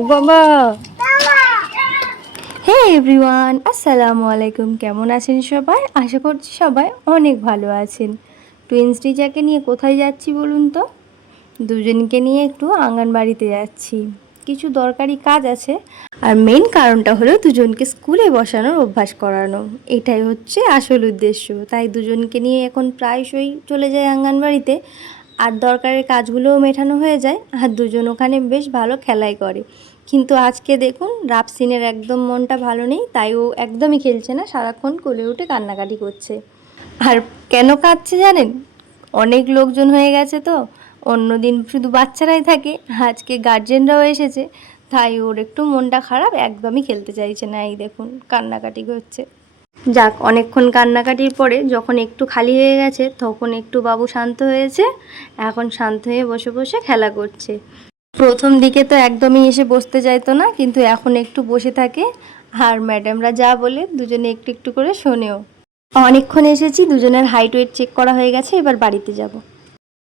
বাবা। হে এভরিওয়ান, আসসালামু আলাইকুম। কেমন আছেন সবাই? আশা করছি সবাই অনেক ভালো আছেন। টুইন্স টিচারকে নিয়ে কোথায় যাচ্ছি বলুন তো? দুজনকে নিয়ে একটু আঙ্গনবাড়িতে যাচ্ছি, কিছু দরকারি কাজ আছে। আর মেন কারণটা হলো দুজনকে স্কুলে বসানোর অভ্যাস করানো। এটাই হচ্ছে আসল উদ্দেশ্য। তাই দুজনকে নিয়ে এখন প্রায়শই চলে যায় আঙ্গনবাড়িতে। আর দরকারের কাজগুলোও মেটানো হয়ে যায়, আর দুজন ওখানে বেশ ভালো খেলাই করে। কিন্তু আজকে দেখুন রাপসিনের একদম মনটা ভালো নেই, তাই ও একদমই খেলছে না, সারাক্ষণ কোলে উঠে কান্নাকাটি করছে। আর কেন কাঁদছে জানেন? অনেক লোকজন হয়ে গেছে তো, অন্যদিন শুধু বাচ্চারাই থাকে, আজকে গার্জেনরাও এসেছে, তাই ওর একটু মনটা খারাপ, একদমই খেলতে চাইছে না। এই দেখুন কান্নাকাটি করছে। যাক, অনেকক্ষণ কান্নাকাটির পরে যখন একটু খালি হয়ে গেছে, তখন একটু বাবু শান্ত হয়েছে। এখন শান্ত হয়ে বসে বসে খেলা করছে। প্রথম দিকে তো একদমই এসে বসতে চাইতো না, কিন্তু এখন একটু বসে থাকে। আর ম্যাডামরা যা বলে দুজনে একটু একটু করে শোনেও। অনেকক্ষণ এসেছি, দুজনের হাইট ওয়েট চেক করা হয়ে গেছে, এবার বাড়িতে যাব।